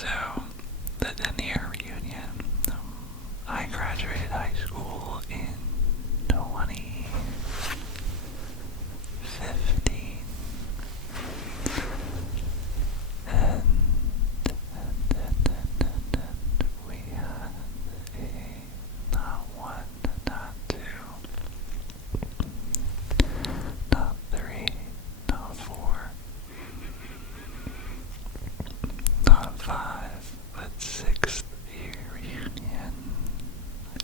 So, the 10-year reunion. I graduated high school in 2015. And we had not one, not two, not three, not four, not five, but 6th year reunion.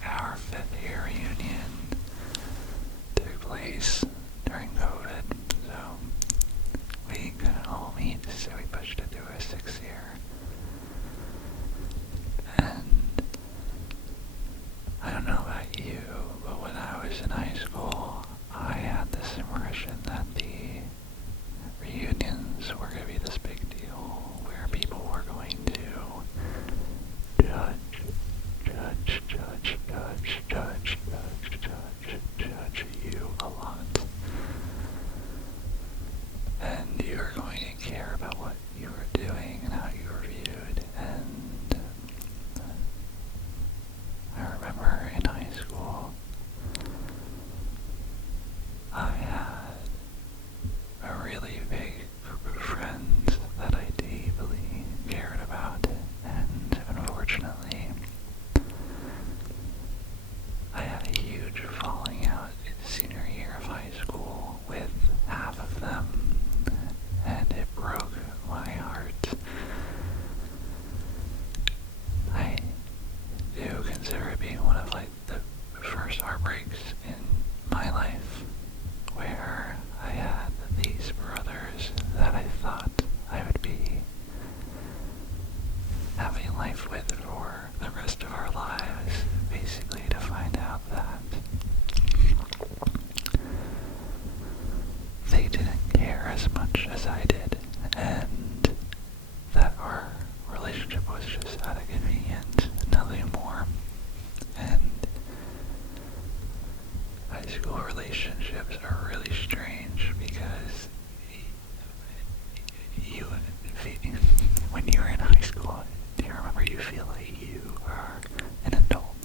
Our 5th year reunion took place during COVID, so we couldn't all meet, so we pushed it to a 6th year. And I don't know about you, but when I was in high school, I had this impression that the reunions were going to be this big deal, where people were going to judge you a lot. And you were going to care about what you were doing and how you were viewed. And I remember in high school, I had a really big group of friends that I deeply cared about, and unfortunately, I had a huge falling out in senior year of high school with half of them, and it broke my heart. I do consider it being one of the first heartbreaks in my life, where I had these brothers that I thought I would be having life with for the rest of our lives, basically to find out that they didn't care as much as I did, and that our relationship was just out of convenience, nothing more. And high school relationships are really strange because when you're in high school, do you remember you feel like you are an adult?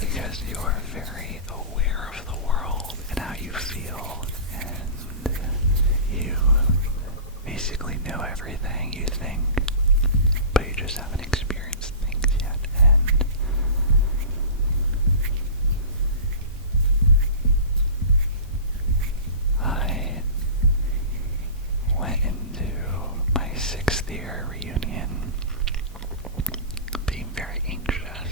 Because you are very aware of the world and how you feel, and you basically know everything you think, but you just haven't experienced things yet. And I went into my 6th year reunion being very anxious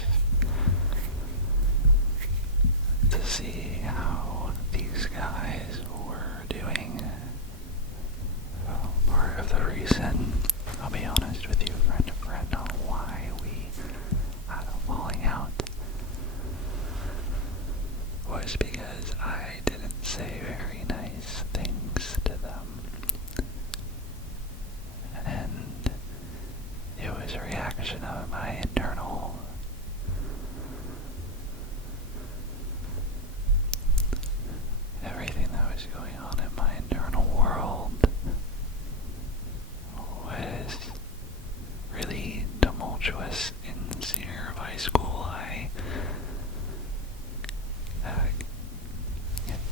to see how these guys were doing. Part of the reason, I'll be honest with you, friend, on why we had a falling out was because I didn't say very nice things to them. And it was a reaction of my internal everything that was going on in my internal world was really tumultuous in senior year of high school. I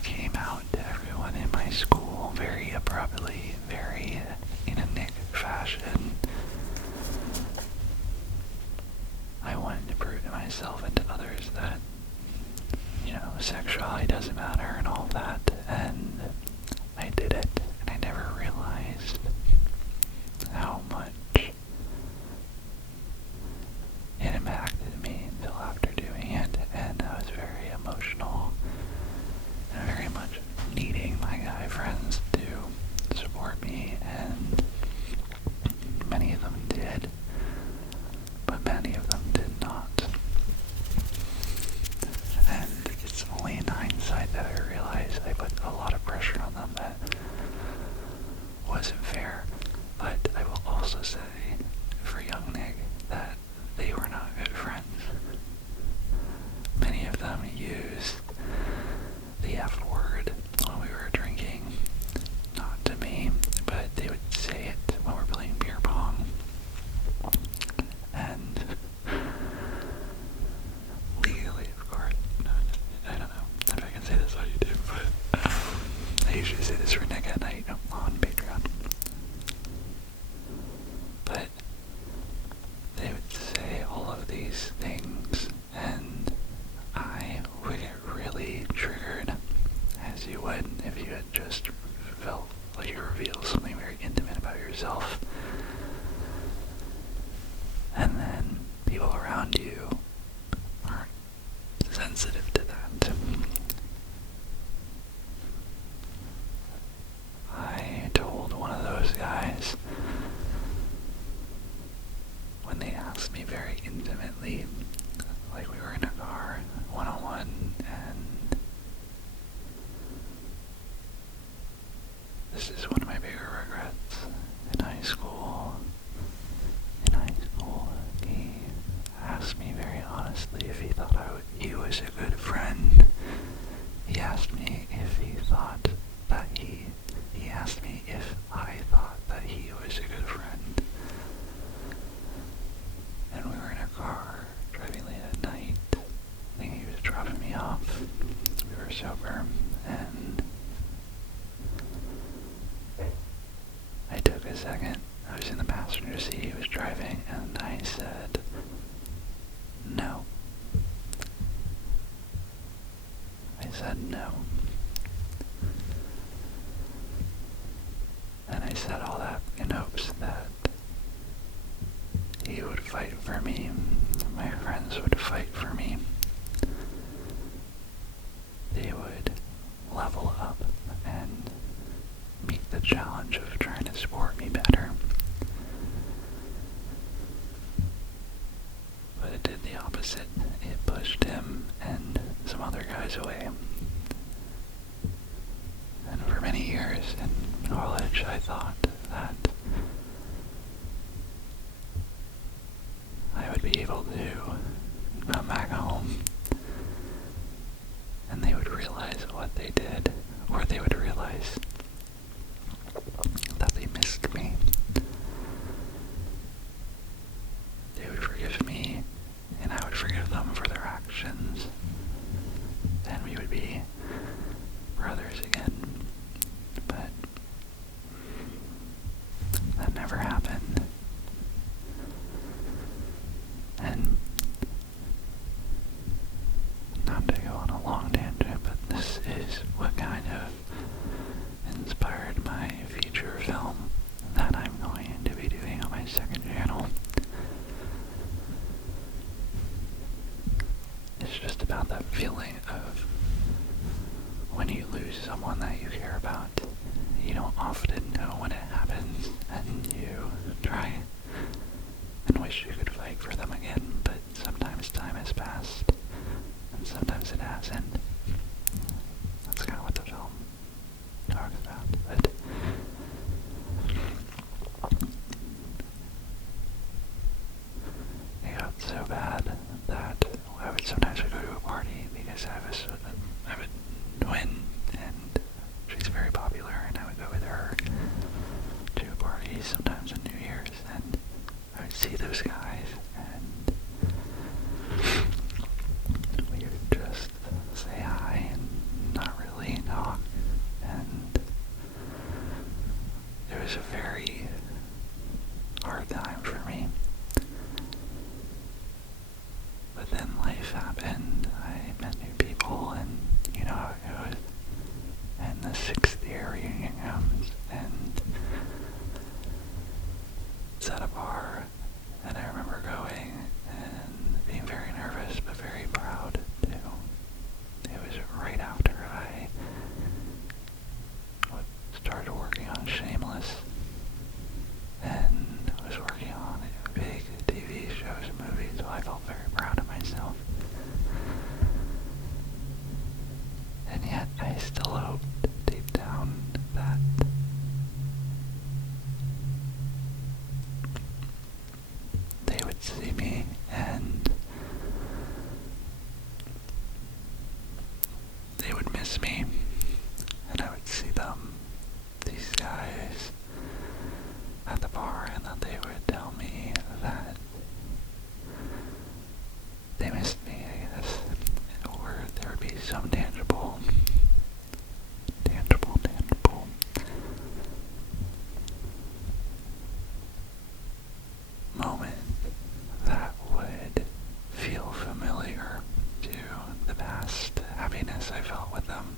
came out to everyone in my school very abruptly, very in a Nick fashion. I wanted to prove to myself and to others that, sexuality doesn't matter and all that, and I did it, and I never realized how much it impacted me until after doing it, and I was very emotional and very much needing my guy friends to support me and yourself. And then people around you aren't sensitive to that. I told one of those guys when they asked me very intimately, like we were in a car, one-on-one, and this is one of my bigger regrets. In high school, he asked me very honestly if he thought he was a good friend. He asked me if he thought that he asked me if I thought that he was a good friend. And we were in a car, driving late at night. I think he was dropping me off. We were sober, and I took a second. I was in the passenger seat, he was driving, and I said, no. I said no. And I said all that in hopes that he would fight for me, my friends would fight for me. They would level up and meet the challenge of trying to support me better. But it did the opposite. It pushed him and some other guys away. And for many years in college, I thought that I would be able to come back home and they would realize what they did, or they would realize that they missed me. They would forgive me, and I would forgive them for their actions, and we would be brothers again. But that never happened. And not to go on a long tangent, but this is what kind of inspired my feature film that I'm going to be doing on my second channel. It's just about that feeling of when you lose someone that you care about. You don't often know when it happens, and you try and wish you could fight for them again, but sometimes time has passed, and sometimes it hasn't. That's kind of what the film talks about. But it got so bad that I would sometimes go to a party because I have a twin, and she's very popular, and I would go with her to parties sometimes on New Year's, and I would see those guys, and we would just say hi and not really talk, and it was a very hard time for me. But then life happened, I met new people, and you know how it goes. And the 6th year reunion comes, and it's at a bar, and I remember going and being very nervous but very proud too. It was right after I started working on Shameless, and was working on big TV shows and movies, so I felt very proud of myself. And yet I still hoped deep down that they would see me and they would miss me, and I would see them, these guys, at the bar, and that they would tell me that they missed me, I guess, or there would be some tangible moment that would feel familiar to the past happiness I felt with them.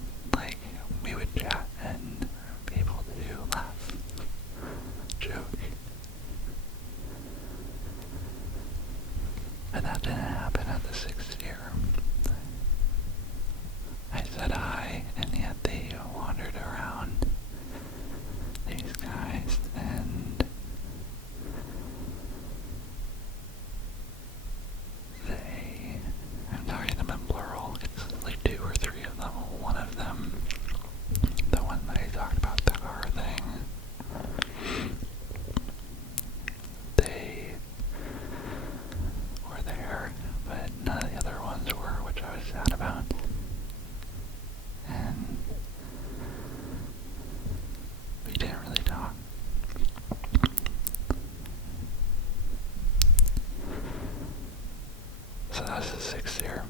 class of 6th year.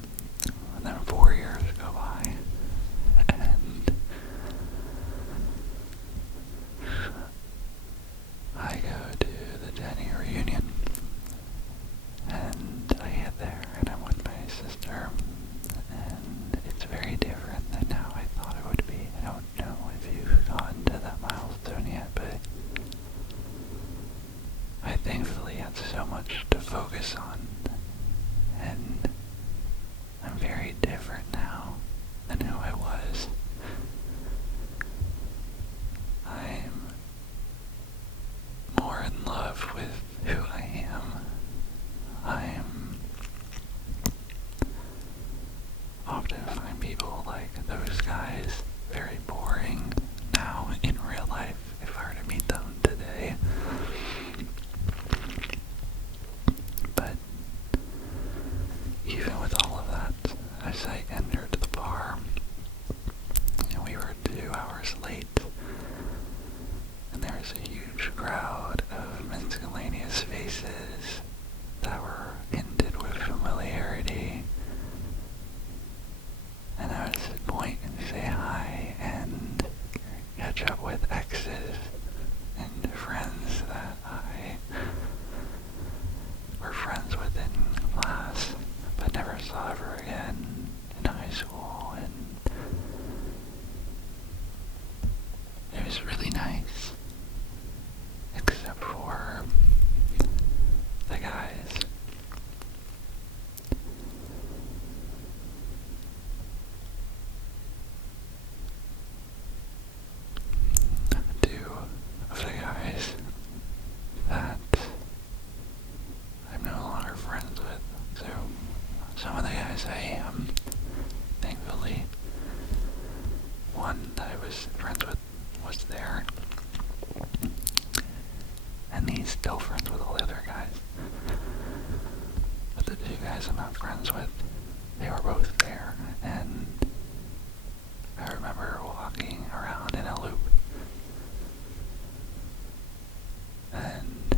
And then 4 years go by. And I go to the 10-year reunion. And I get there, and I'm with my sister. And it's very different than how I thought it would be. I don't know if you've gotten to that milestone yet, but I thankfully had so much to focus on, and I'm very different now than who I was. I'm more in love with who I am. I'm often find people like those guys very boring now in real life if I were to meet them today. But even with all of that, as I entered the bar, and we were 2 hours late, and there was a huge crowd of miscellaneous faces that were hinted with familiarity, and I would point and say hi and catch up with exes and friends that I were friends with in class but never saw ever again in high school, and it was really nice, except for the guys. Two of the guys that I'm no longer friends with. So some of the guys I am, thankfully. One that I was friends with was there, and he's still friends with all the other guys. But the 2 guys I'm not friends with, they were both there, and I remember walking around in a loop and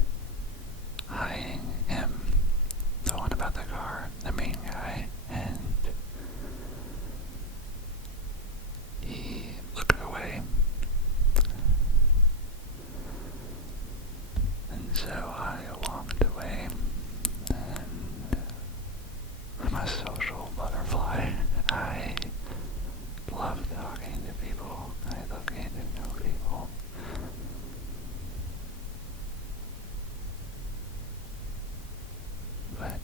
eyeing him, the one about the car, the main guy, and he looked away. And so I walked away, and I'm a social butterfly. I love talking to people. I love getting to know people. But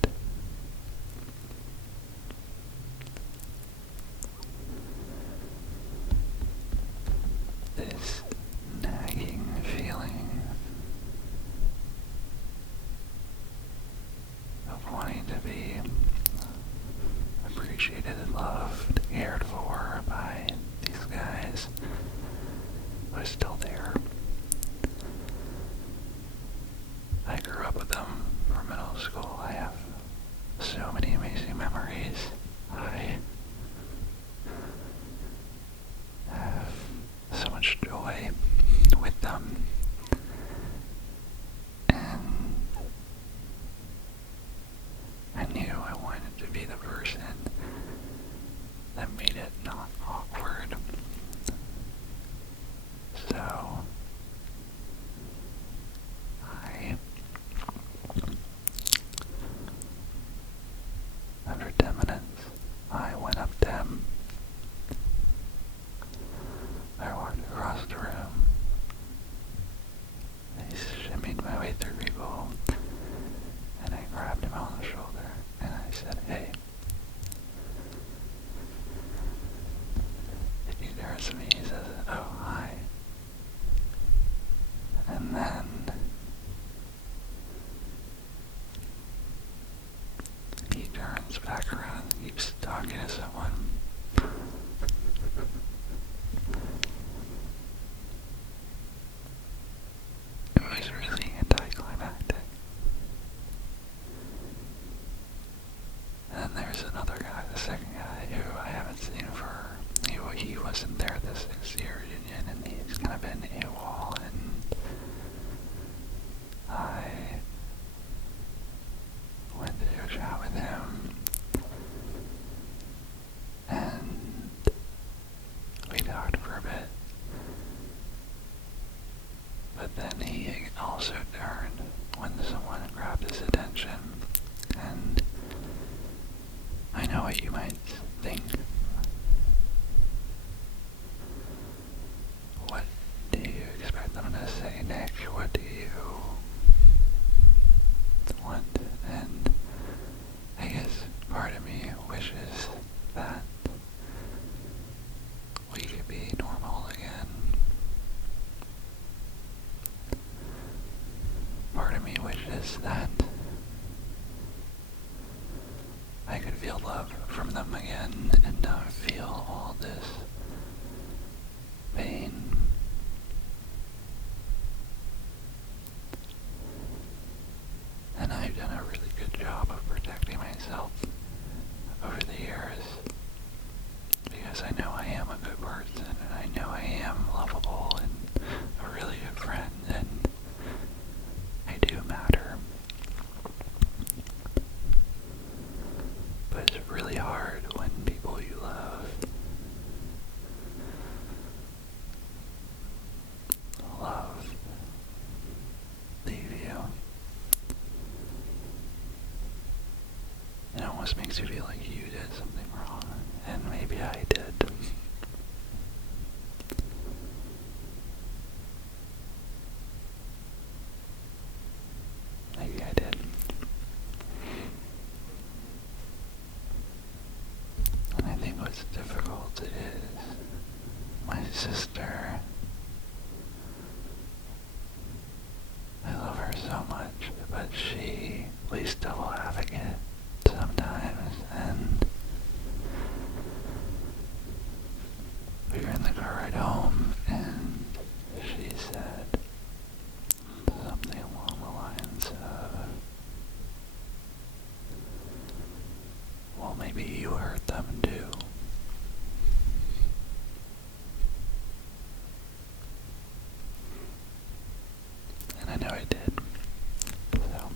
this nagging feeling of wanting to be appreciated, loved, cared for by these guys was still there. I grew up with them from middle school. I have so many amazing memories. I have so much joy with them. And I knew I wanted to be the person that made it not awkward. So after 10 minutes, I went up to him. I walked across the room. I shimmied my way through people, and I grabbed him on the shoulder, and I said, "Hey." And he turns to me, he says, "Oh, hi." And then he turns back around and keeps talking to someone. It was really anticlimactic. And this attention. And I know what you might think. What do you expect them to say, Nick? What do you want? And I guess part of me wishes that we could be normal again. Part of me wishes that I could feel love from them again and not feel all this pain. And I've done a really good job of protecting myself over the years, because I know I am a good person, and I know I am lovable and a really good friend, and I do matter. But it's really hard when people you love leave you. It almost makes you feel like you did something wrong, and maybe I did. Maybe I did. And I think what's difficult is my sister. I love her so much, but she plays devil advocate sometimes, and we were in the car ride home, and she said something along the lines of, well, maybe you hurt them too. And I know I did. So,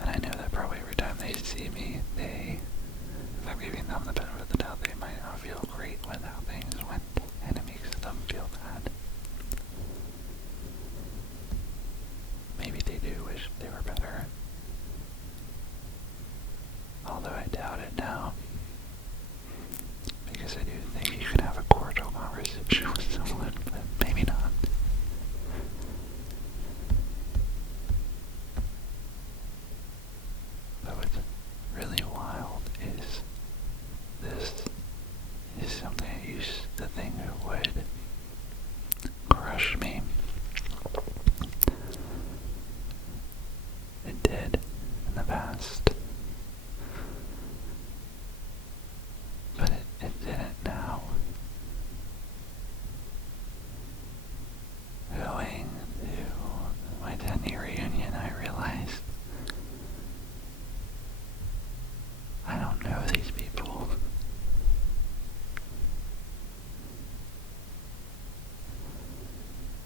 and I know that probably every time they see me, if I'm giving them the benefit of the doubt, they might not feel great with how things went, and it makes them feel bad. Maybe they do wish they were better. Although I doubt it now. Because I do think you can have a cordial conversation with someone, but maybe not. But what's really wild is this is something I used to think would crush me. It did in the past. But it didn't now. Going to my 10-year reunion, I realized I don't know these people.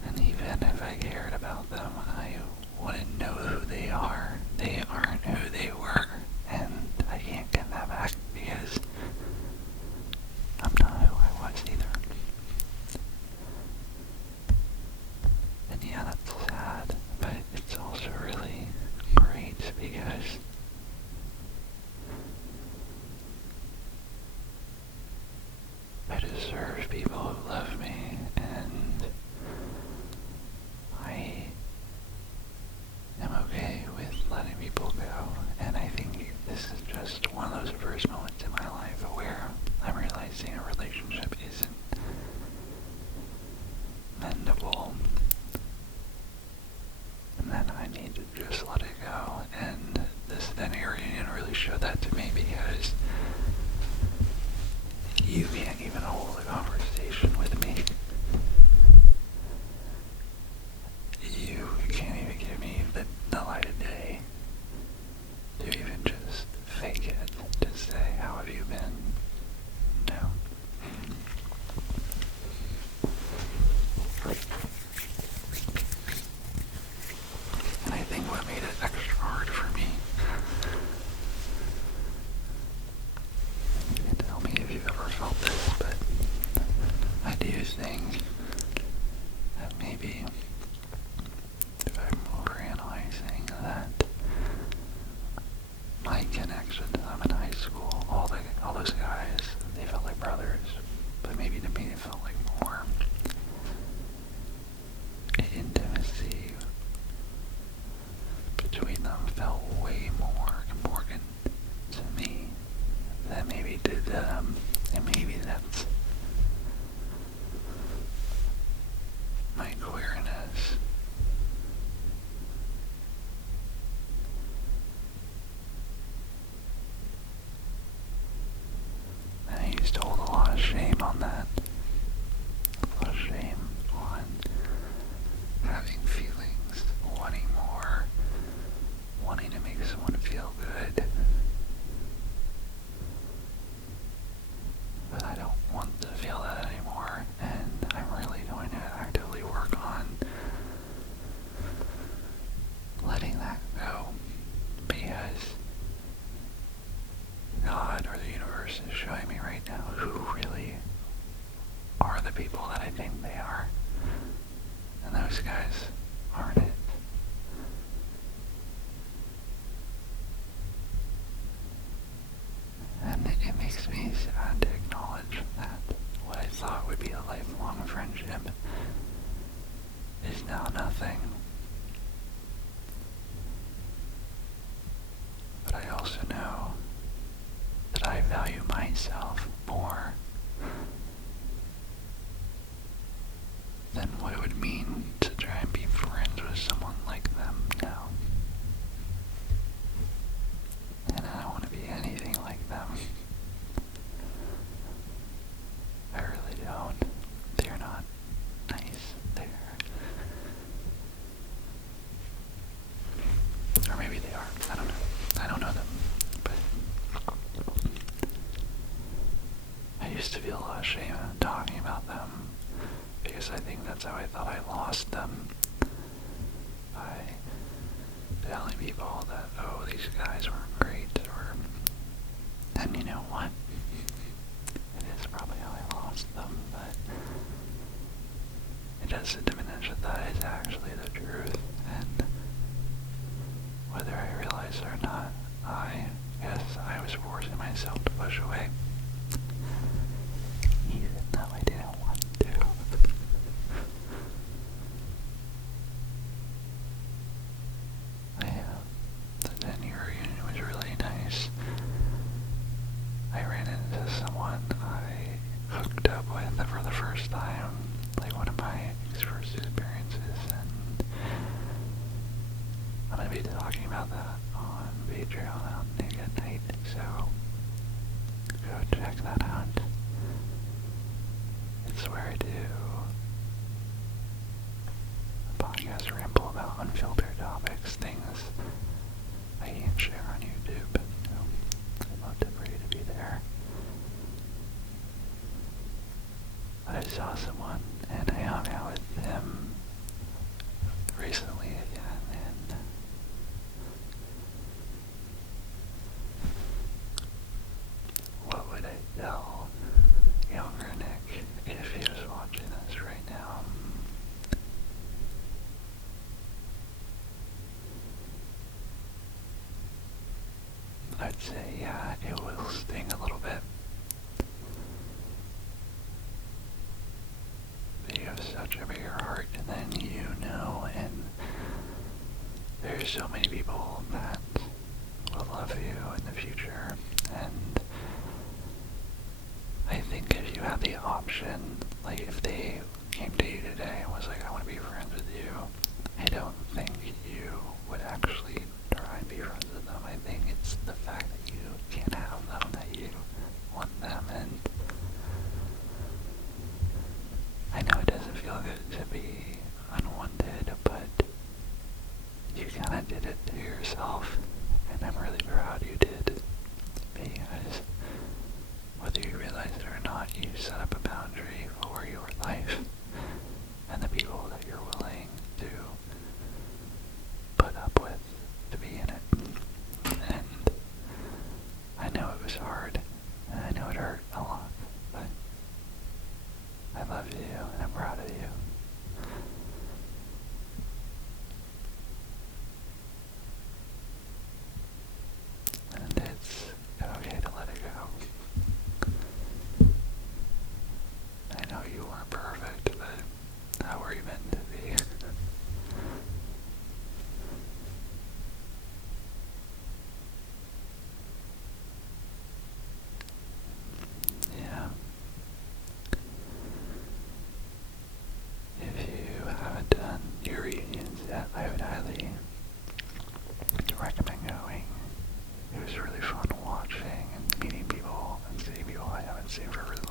And even if I cared about them, I wouldn't know who they are. They aren't who they were, and I can't get that back because I'm not who I was either. And yeah, that's sad, but it's also really great because I deserve people who love me, and I am okay with letting people go felt way more important to me than maybe to them, and maybe that's my queerness. And I used to hold a lot of shame on that. A lot of shame on having feelings, wanting more, wanting to make someone feel good. But I don't want to feel that anymore, and I'm really going to actively work on letting that go, because God or the universe is showing me right now who really are the people that I think they are, and those guys aren't it. And it makes me sad to acknowledge that what I thought would be a lifelong friendship is now nothing. But I also know that I value myself more than what it would mean to try and be friends with someone like them now. And I don't want to be anything like them. I really don't. They're not nice. Or maybe they are. I don't know. I don't know them. But I used to feel a lot of shame talking about them, because I think that's how I thought I lost them. By telling people that, oh, these guys weren't great, or, and you know what? It is probably how I lost them, but it doesn't diminish that that is actually the truth, and whether I realize it or not, I guess I was forcing myself to push away, even though I didn't want to. The 10-year reunion was really nice. I ran into someone I hooked up with for the first time, like one of my first experiences, and I'm going to be talking about that on Patreon on Nick at Night, so go check that out. It's where I do a podcast ramble about unfiltered topics, things I can't share on YouTube, so I'd love for you to be there. I saw someone, and I hung out with him recently again, and what would I tell younger Nick if he was watching this right now? I'd say, yeah, it will sting a little bit. But you have such a bigger heart than you know, and there's so many people that will love you in the future, and I think if you had the option, like if they came to you today and was like, I want to be friends with you, I don't think you would actually try and be friends with them. I think it's the fact that you can't have them, that you want them, and I know it doesn't feel good to be unwanted, but you kind of did it to yourself, and I'm really proud you did, because whether you realize it or not, you set up a boundary for your life and the people that you're willing to put up with to be in it. And I know it was hard, and I know it hurt a lot, but I love you, and I'm proud of you. And it's okay to let it go. year reunions that I would highly recommend going. It was really fun watching and meeting people and seeing people I haven't seen for a really